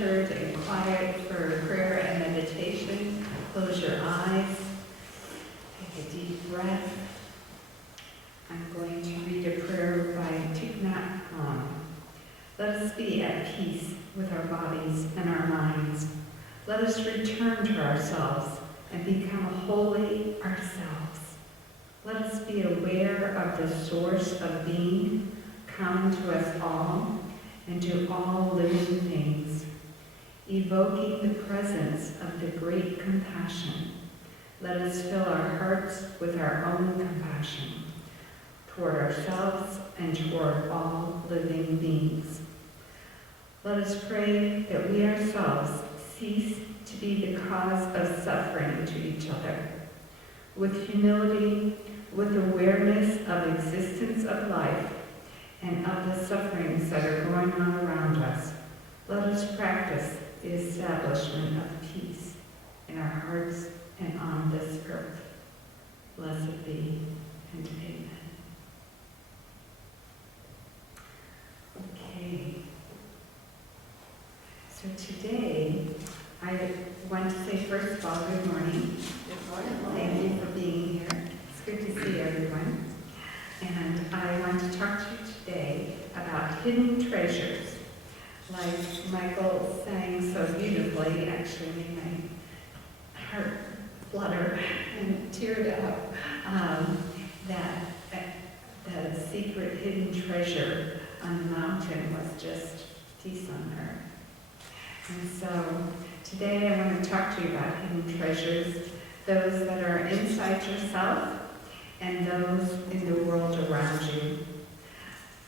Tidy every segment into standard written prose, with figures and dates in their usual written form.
centered and quiet for prayer and meditation, close your eyes, take a deep breath. I'm going to read a prayer by Thich Nhat Hanh. Let us be at peace with our bodies and our minds. Let us return to ourselves and become holy ourselves. Let us be aware of the source of being common to us all and to all living things, evoking the presence of the great compassion. Let us fill our hearts with our own compassion toward ourselves and toward all living beings. Let us pray that we ourselves cease to be the cause of suffering to each other. With humility, with awareness of existence of life, and of the sufferings that are going on around us, let us practice the establishment of peace in our hearts and on this earth. Blessed be, and amen. Okay. So today, I want to say first of all, good morning. Good morning. Thank you for being here. It's good to see everyone. And I want to talk to you today about hidden treasures. Like Michael sang so beautifully, actually made my heart flutter and teared up, that the secret hidden treasure on the mountain was just peace on earth. And so today I want to talk to you about hidden treasures, those that are inside yourself and those in the world around you.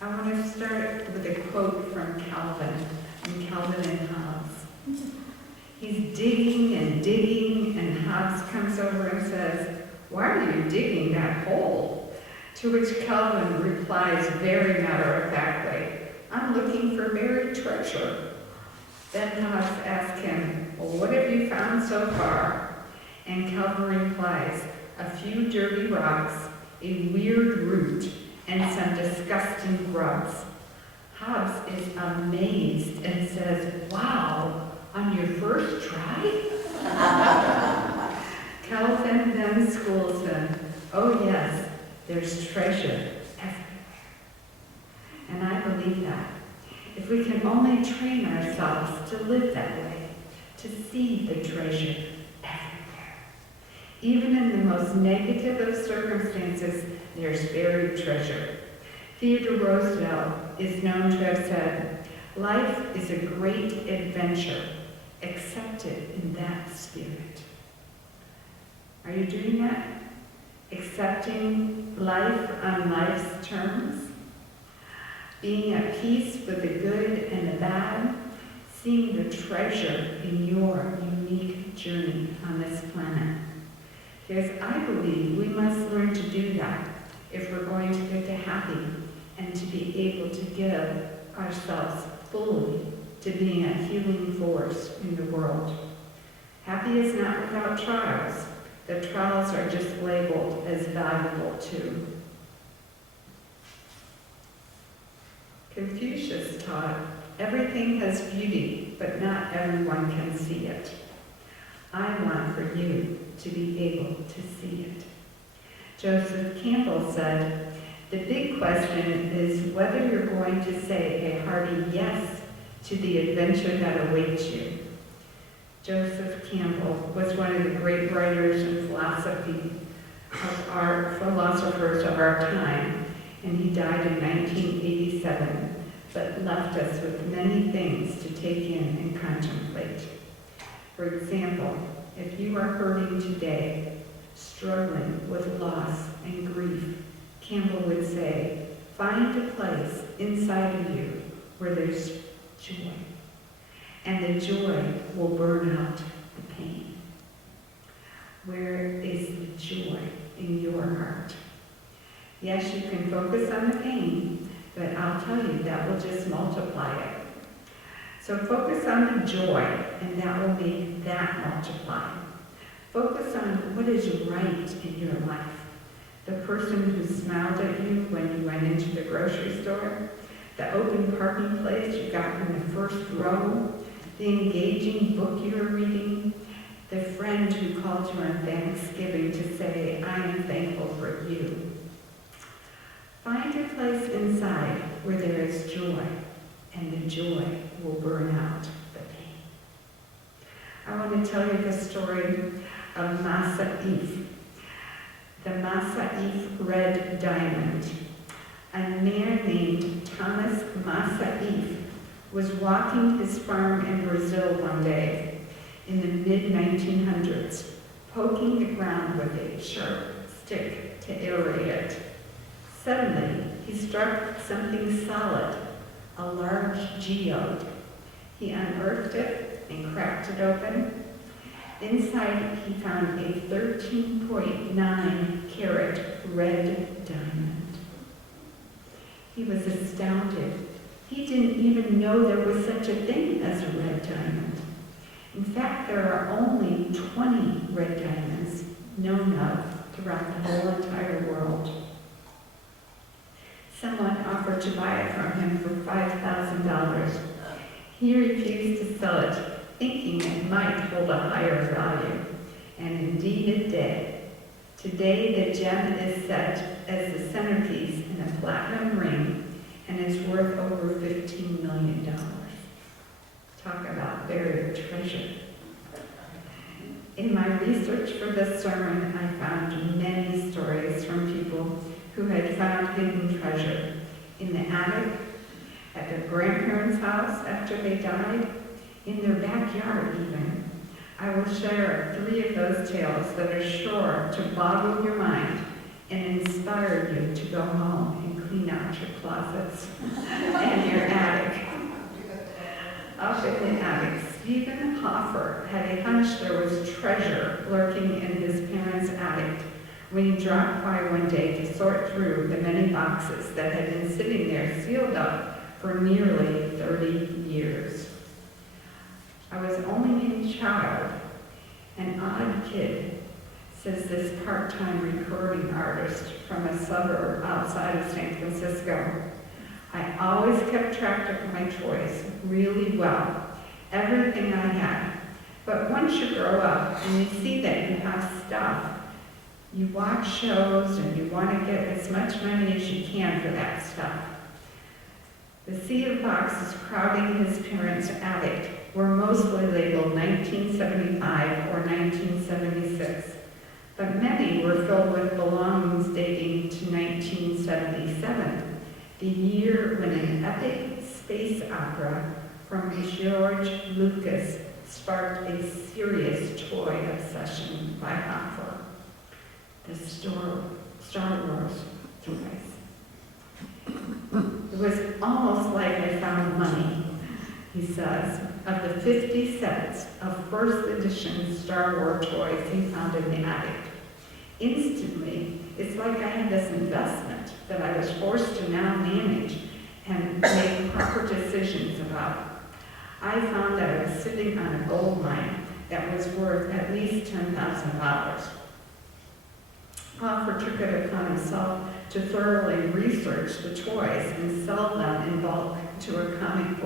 I want to start with a quote from Calvin, in Calvin and Hobbes. He's digging, and Hobbes comes over and says, "Why are you digging that hole?" To which Calvin replies very matter-of-factly, "I'm looking for buried treasure." Then Hobbes asks him, "Well, what have you found so far?" And Calvin replies, "A few dirty rocks, a weird root, and some disgusting grubs." Hobbes is amazed and says, "Wow, on your first try?" Calvin then schools him, "Oh yes, there's treasure everywhere." And I believe that. If we can only train ourselves to live that way, to see the treasure everywhere. Even in the most negative of circumstances, there's buried treasure. Theodore Roosevelt is known to have said, "Life is a great adventure. Accept it in that spirit." Are you doing that? Accepting life on life's terms? Being at peace with the good and the bad? Seeing the treasure in your unique journey on this planet? Because I believe we must learn to do that if we're going to get to happy and to be able to give ourselves fully to being a healing force in the world. Happy is not without trials. The trials are just labeled as valuable too. Confucius taught, "Everything has beauty, but not everyone can see it." I want for you to be able to see it. Joseph Campbell said, "The big question is whether you're going to say a hearty yes to the adventure that awaits you." Joseph Campbell was one of the great writers and philosophers of our time, and he died in 1987, but left us with many things to take in and contemplate. For example, if you are hurting today, struggling with loss and grief, Campbell would say, find a place inside of you where there's joy, and the joy will burn out the pain. Where is the joy in your heart? Yes, you can focus on the pain, but I'll tell you, that will just multiply it. So focus on the joy, and that will make that multiply. Focus on what is right in your life. The person who smiled at you when you went into the grocery store, the open parking place you got in the first row, the engaging book you are reading, the friend who called you on Thanksgiving to say, I am thankful for you. Find a place inside where there is joy, and the joy will burn out the pain. I want to tell you the story of Masa'if, the Masa'if red diamond. A man named Thomas Masa'if was walking his farm in Brazil one day in the mid-1900s, poking the ground with a sharp stick to aerate it. Suddenly, he struck something solid, a large geode. He unearthed it and cracked it open. Inside, he found a 13.9 carat red diamond. He was astounded. He didn't even know there was such a thing as a red diamond. In fact, there are only 20 red diamonds known of throughout the whole entire world. Someone offered to buy it from him for $5,000. He refused to sell it, thinking it might hold a higher value. And indeed it did. Today, the gem is set as the centerpiece in a platinum ring and is worth over $15 million. Talk about buried treasure. In my research for this sermon, I found many stories from people who had found hidden treasure in the attic, at their grandparents' house after they died, in their backyard even. I will share 3 of those tales that are sure to boggle your mind and inspire you to go home and clean out your closets and your attic. Up in the attic, Stephen Hoffer had a hunch there was treasure lurking in his parents' attic when he dropped by one day to sort through the many boxes that had been sitting there sealed up for nearly 30 years. I was only a child, an odd kid, says this part-time recording artist from a suburb outside of San Francisco. I always kept track of my toys really well, everything I had. But once you grow up and you see that you have stuff, you watch shows and you want to get as much money as you can for that stuff. The sea of boxes crowding his parents' attic were mostly labeled 1975 or 1976, but many were filled with belongings dating to 1977, the year when an epic space opera from George Lucas sparked a serious toy obsession by Hoffer, the Star Wars toys. It was almost like I found money, he says, of the 50 sets of first edition Star Wars toys he found in the attic. Instantly, it's like I had this investment that I was forced to now manage and make proper decisions about. I found that I was sitting on a gold mine that was worth at least $10,000. Hoffer took it upon himself to thoroughly research the toys and sell them in bulk to a comic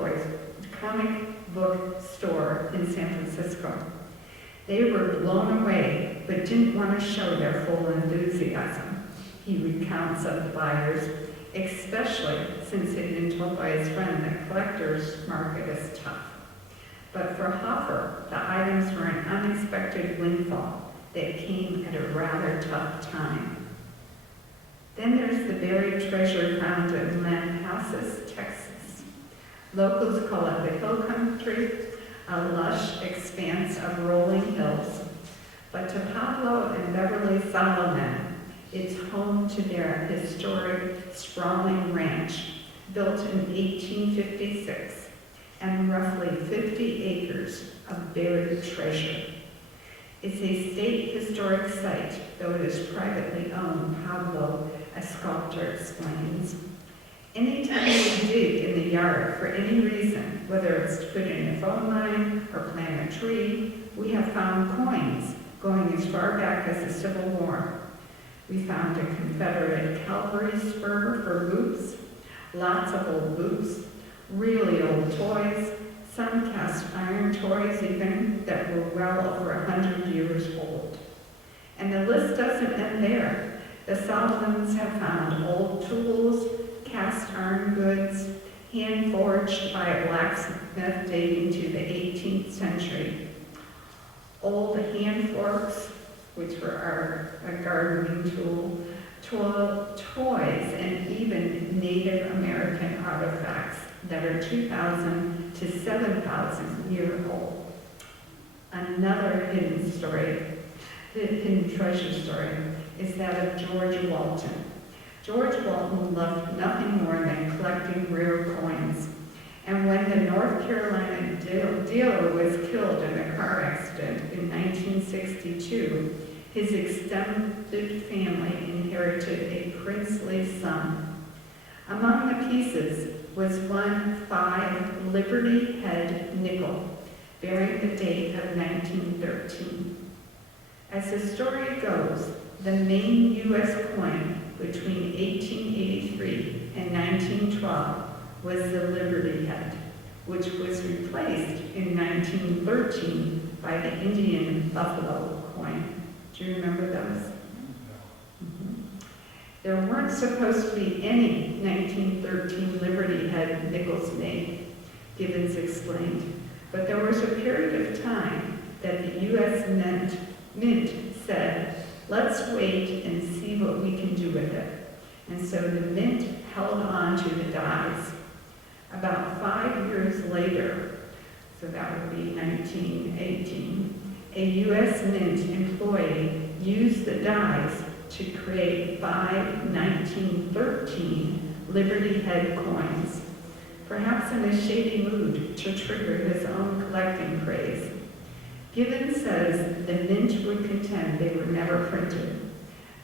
book store in San Francisco. They were blown away, but didn't want to show their full enthusiasm, he recounts of the buyers, especially since he'd been told by his friend that collectors' market is tough. But for Hoffer, the items were an unexpected windfall that came at a rather tough time. Then there's the buried treasure found in Lampasas, Texas. Locals call it the Hill Country, a lush expanse of rolling hills. But to Pablo and Beverly Solomon, it's home to their historic, sprawling ranch, built in 1856, and roughly 50 acres of buried treasure. It's a state historic site, though it is privately owned, Pablo, a sculptor, explains. Anytime we dig in the yard for any reason, whether it's to put in a phone line or plant a tree, we have found coins going as far back as the Civil War. We found a Confederate cavalry spur for boots, lots of old boots, really old toys, some cast iron toys even that were well over 100 years old. And the list doesn't end there. The Solomons have found old tools, cast iron goods, hand forged by a blacksmith dating to the 18th century, old hand forks, which were a gardening tool, toys, and even Native American artifacts that are 2,000 to 7,000 years old. Another hidden treasure story, is that of George Walton. George Walton loved nothing more than collecting rare coins. And when the North Carolina dealer was killed in a car accident in 1962, his extended family inherited a princely sum. Among the pieces was one 5 Liberty Head nickel, bearing the date of 1913. As the story goes, the main U.S. coin between 1883 and 1912 was the Liberty Head, which was replaced in 1913 by the Indian buffalo coin. Do you remember those? There weren't supposed to be any 1913 Liberty Head nickels made, Gibbons explained, but there was a period of time that the U.S. Mint said, let's wait and see what we can do with it. And so the Mint held on to the dies. About 5 years later, so that would be 1918, a U.S. Mint employee used the dies to create 5 1913 Liberty Head coins, perhaps in a shady mood to trigger his own collecting craze. Gibbons says the Mint would contend they were never printed.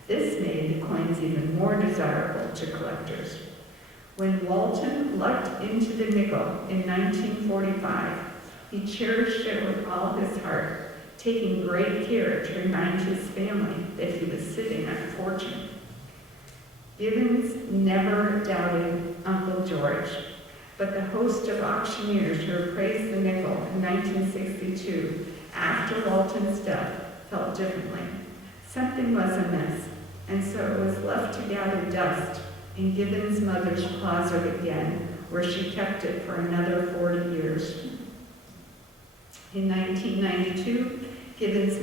This made the coins even more desirable to collectors. When Walton lucked into the nickel in 1945, he cherished it with all his heart, taking great care to remind his family that he was sitting on a fortune. Gibbons never doubted Uncle George, but the host of auctioneers who appraised the nickel in 1962 after Walton's death felt differently. Something was amiss, and so it was left to gather dust in Gibbons' mother's closet again, where she kept it for another 40 years. In 1992, Gibbons'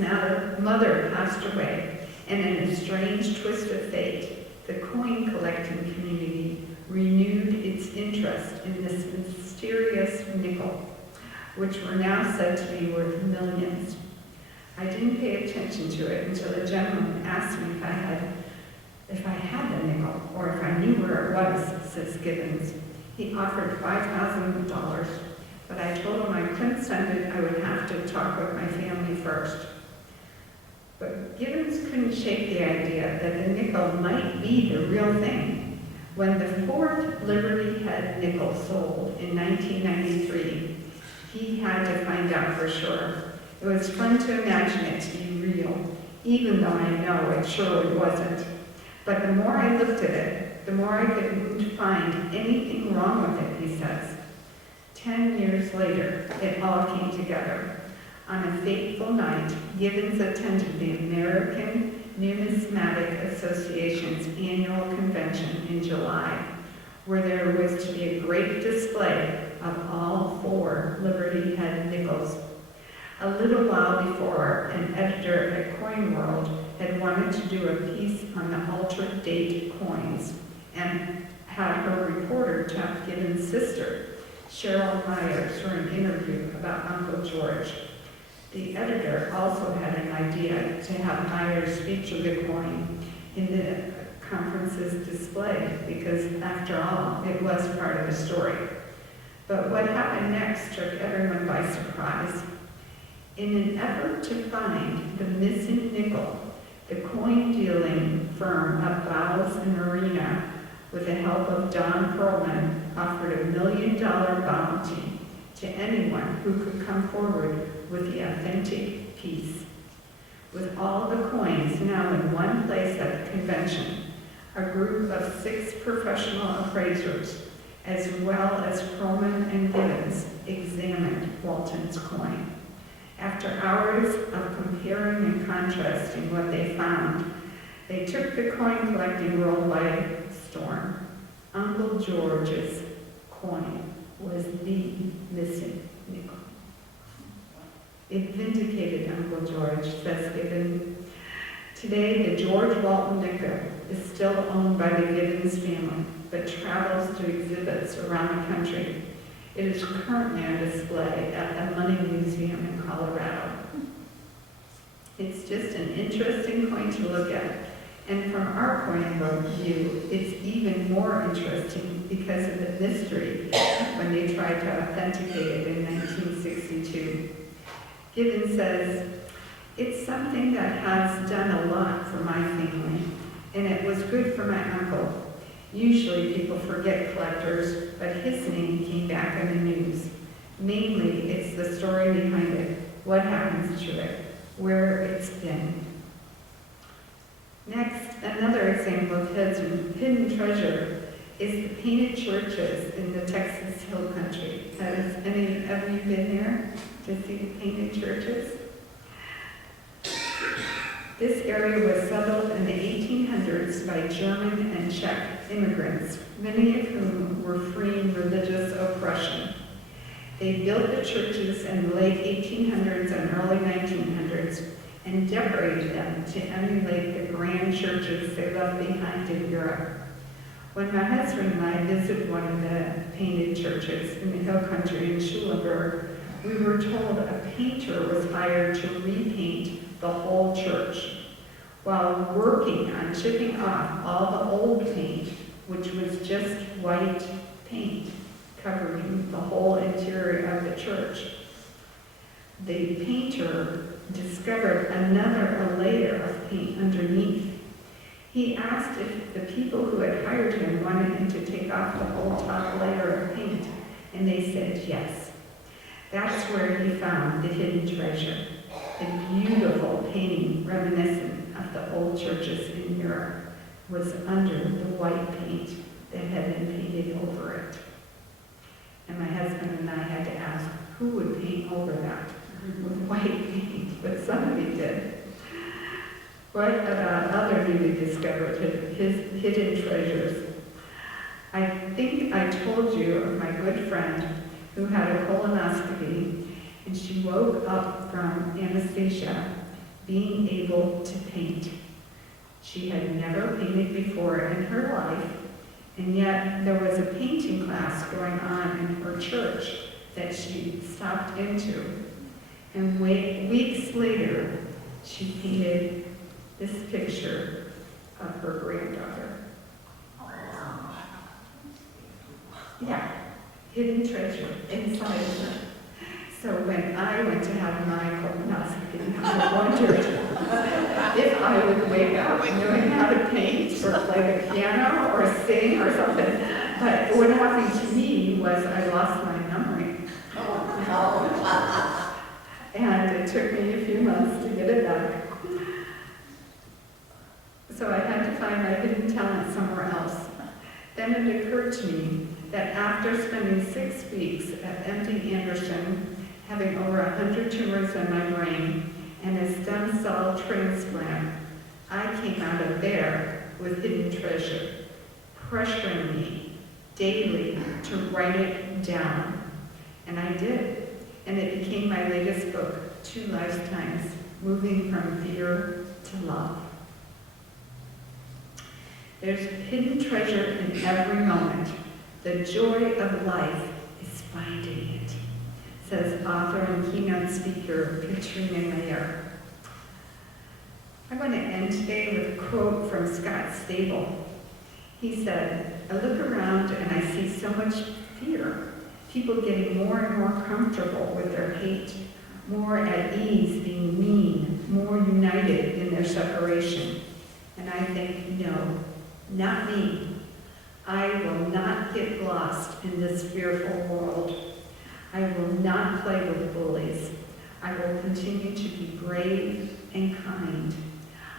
mother passed away, and in a strange twist of fate, the coin collecting community renewed its interest in this mysterious nickel, which were now said to be worth millions. I didn't pay attention to it until a gentleman asked me if I had the nickel, or if I knew where it was, says Gibbons. He offered $5,000, but I told him I couldn't send it, I would have to talk with my family first. But Gibbons couldn't shake the idea that the nickel might be the real thing. When the 4th Liberty Head nickel sold in 1993, he had to find out for sure. It was fun to imagine it to be real, even though I know it surely wasn't. But the more I looked at it, the more I couldn't find anything wrong with it, he says. 10 years later, it all came together. On a fateful night, Gibbons attended the American Numismatic Association's annual convention in July, where there was to be a great display of all 4 Liberty Head nickels. A little while before, an editor at Coin World had wanted to do a piece on the altered date coins and had her reporter tap Gibbons' sister, Cheryl Myers, for an interview about Uncle George. The editor also had an idea to have Myers feature the coin in the conference's display because, after all, it was part of the story. But what happened next took everyone by surprise. In an effort to find the missing nickel, the coin dealing firm of Bowles and Marina, with the help of Don Perlman, offered $1 million bounty to anyone who could come forward with the authentic piece. With all the coins now in one place at the convention, a group of 6 professional appraisers as well as Croman and Gibbons examined Walton's coin. After hours of comparing and contrasting what they found, they took the coin collecting world by storm. Uncle George's coin was the missing nickel. It vindicated Uncle George, says Gibbons. Today, the George Walton nickel is still owned by the Gibbons family, but travels to exhibits around the country. It is currently on display at the Money Museum in Colorado. It's just an interesting coin to look at. And from our point of view, it's even more interesting because of the mystery when they tried to authenticate it in 1962. Gibbons says, "It's something that has done a lot for my family, and it was good for my uncle. Usually people forget collectors, but his name came back in the news. Mainly, it's the story behind it, what happens to it, where it's been." Next, another example of hidden treasure is the painted churches in the Texas Hill Country. Has any of you been here to see the painted churches? This area was settled in the 1800s by German and Czech immigrants, many of whom were fleeing religious oppression. They built the churches in the late 1800s and early 1900s and decorated them to emulate the grand churches they left behind in Europe. When my husband and I visited one of the painted churches in the Hill Country in Schulenburg, we were told a painter was hired to repaint the whole church. While working on chipping off all the old paint, which was just white paint covering the whole interior of the church, the painter discovered another layer of paint underneath. He asked if the people who had hired him wanted him to take off the whole top layer of paint, and they said yes. That's where he found the hidden treasure, a beautiful painting reminiscent of the old churches in Europe was under the white paint that had been painted over it. And my husband and I had to ask, who would paint over that with white paint? But somebody did. What about other newly discovered hidden treasures? I think I told you of my good friend who had a colonoscopy, and she woke up from anesthesia being able to paint. She had never painted before in her life, and yet there was a painting class going on in her church that she stopped into. And weeks later, she painted this picture of her granddaughter. Yeah, hidden treasure inside of her. So when I went to have my colonoscopy, I wondered if I would wake up knowing how to paint or play the piano or sing or something. But what happened to me was I lost my memory. And it took me a few months to get it back. So I had to find my hidden talent somewhere else. Then it occurred to me that after spending 6 weeks at MD Anderson, having over 100 tumors in my brain and a stem cell transplant, I came out of there with hidden treasure, pressuring me daily to write it down. And I did. And it became my latest book, 2 Lifetimes, Moving from Fear to Love. There's hidden treasure in every moment. The joy of life is finding it, says author and keynote speaker Katrina Mayer. I want to end today with a quote from Scott Stable. He said, "I look around and I see so much fear. People getting more and more comfortable with their hate, more at ease being mean, more united in their separation. And I think, no, not me. I will not get lost in this fearful world. I will not play with bullies. I will continue to be brave and kind.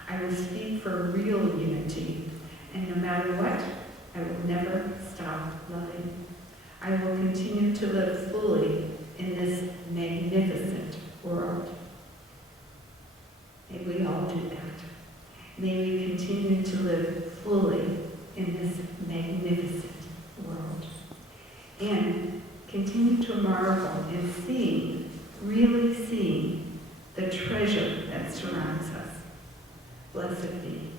I will speak for real unity. And no matter what, I will never stop loving." I will continue to live fully in this magnificent world. May we all do that. May we continue to live fully in this magnificent world. And continue to marvel in seeing, really seeing, the treasure that surrounds us. Blessed be.